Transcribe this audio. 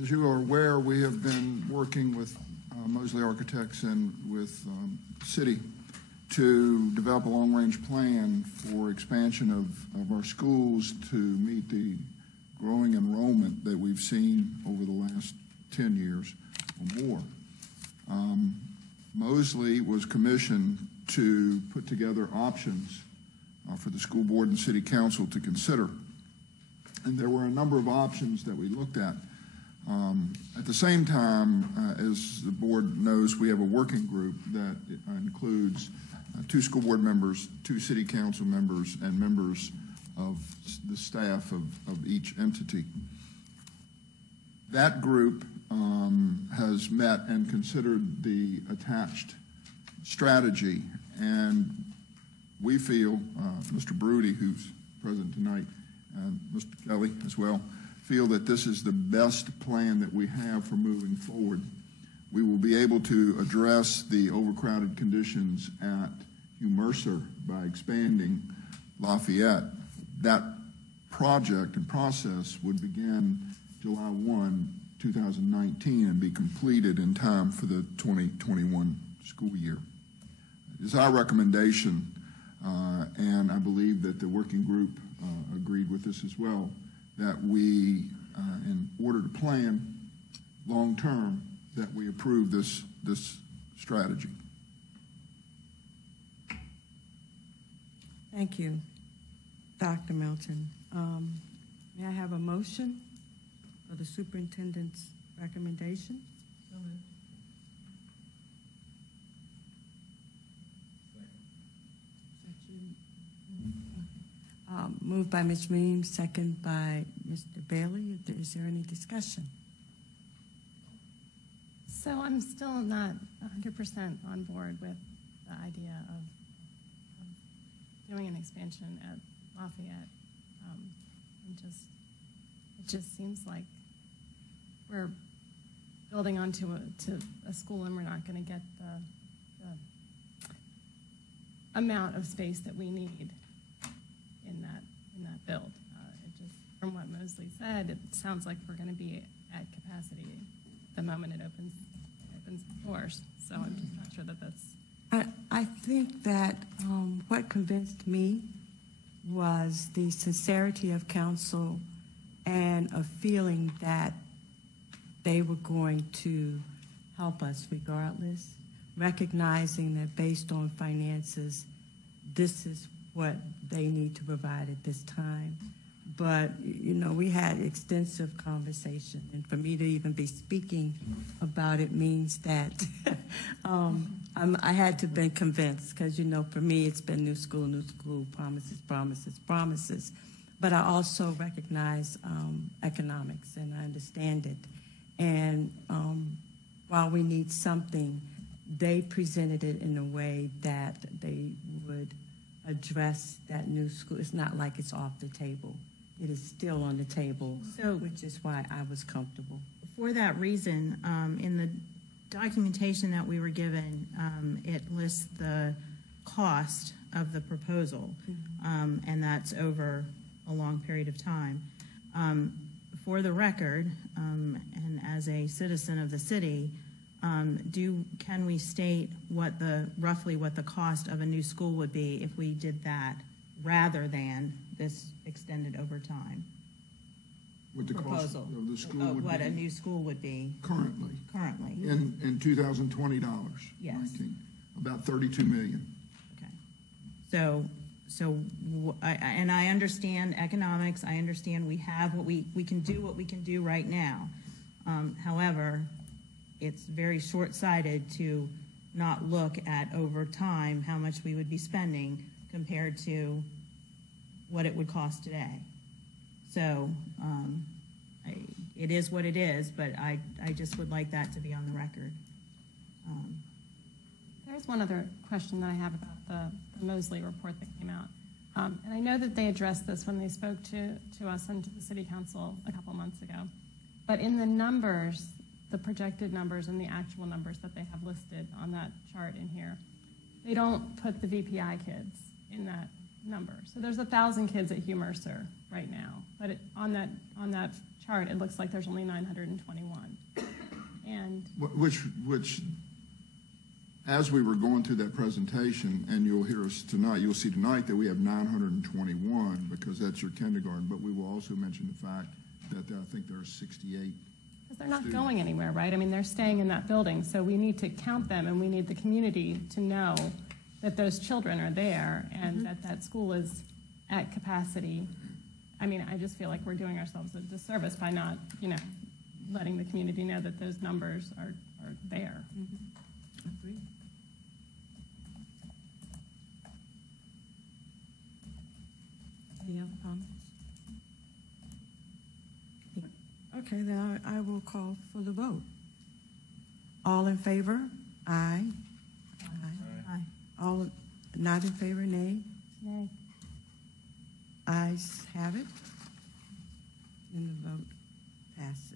As you are aware, we have been working with Mosley Architects and with City to develop a long-range plan for expansion of our schools to meet the growing enrollment that we've seen over the last 10 years or more. Mosley was commissioned to put together options for the school board and city council to consider. And there were a number of options that we looked at. At the same time, as the board knows, we have a working group that includes 2 school board members, 2 city council members, and members of the staff of each entity. That group has met and considered the attached strategy, and we feel, Mr. Broody, who's present tonight, and Mr. Kelly as well, feel that this is the best plan that we have for moving forward. We will be able to address the overcrowded conditions at Hugh Mercer by expanding Lafayette. That project and process would begin July 1, 2019 and be completed in time for the 2021 school year. It is our recommendation, and I believe that the working group agreed with this as well, that we, in order to plan long-term, that we approve this strategy. Thank you, Dr. Melton. May I have a motion for the superintendent's recommendation? So moved. Moved by Ms. Reams, second by Mr. Bailey. Is there any discussion? So I'm still not 100% on board with the idea of doing an expansion at Lafayette. It just seems like we're building onto a school and we're not going to get the amount of space that we need in that build. It just, from what Mosley said, it sounds like we're going to be at capacity the moment it opens the doors. So I'm just not sure that that's. I think that what convinced me was the sincerity of council and a feeling that they were going to help us regardless, recognizing that based on finances, this is what they need to provide at this time. But, you know, we had extensive conversation, and for me to even be speaking about it means that I had to have been convinced, because, you know, for me it's been new school, promises, promises, promises. But I also recognize economics, and I understand it. And while we need something, they presented it in a way that they would address that new school. It's not like it's off the table. It is still on the table, so, which is why I was comfortable. For that reason, in the documentation that we were given, it lists the cost of the proposal, and that's over a long period of time. For the record, and as a citizen of the city, can we state roughly what the cost of a new school would be if we did that rather than this extended over time? What the proposal cost of the school would what be a new school would be currently in 2020 dollars. Yes. 19, about $32 million. Okay. And I understand economics. I understand we have we can do what we can do right now. However, it's very short-sighted to not look at over time how much we would be spending compared to what it would cost today. So it is what it is, but I just would like that to be on the record. There's one other question that I have about the Mosley report that came out. And I know that they addressed this when they spoke to us and to the City Council a couple months ago. But in the numbers, the projected numbers and the actual numbers that they have listed on that chart in here, they don't put the VPI kids in that number. So there's 1,000 kids at Hugh Mercer right now, but on that chart, it looks like there's only 921. And Which, as we were going through that presentation, and you'll see tonight that we have 921 because that's your kindergarten, but we will also mention the fact that I think there are 68. because they're not going anywhere, right? I mean, they're staying in that building, so we need to count them, and we need the community to know that those children are there and that that school is at capacity. I mean, I just feel like we're doing ourselves a disservice by not, letting the community know that those numbers are there. Agreed. Any other comments? Okay, then I will call for the vote. All in favor? Aye. Aye. All not in favor? Nay. Nay. Ayes have it, and the vote passes.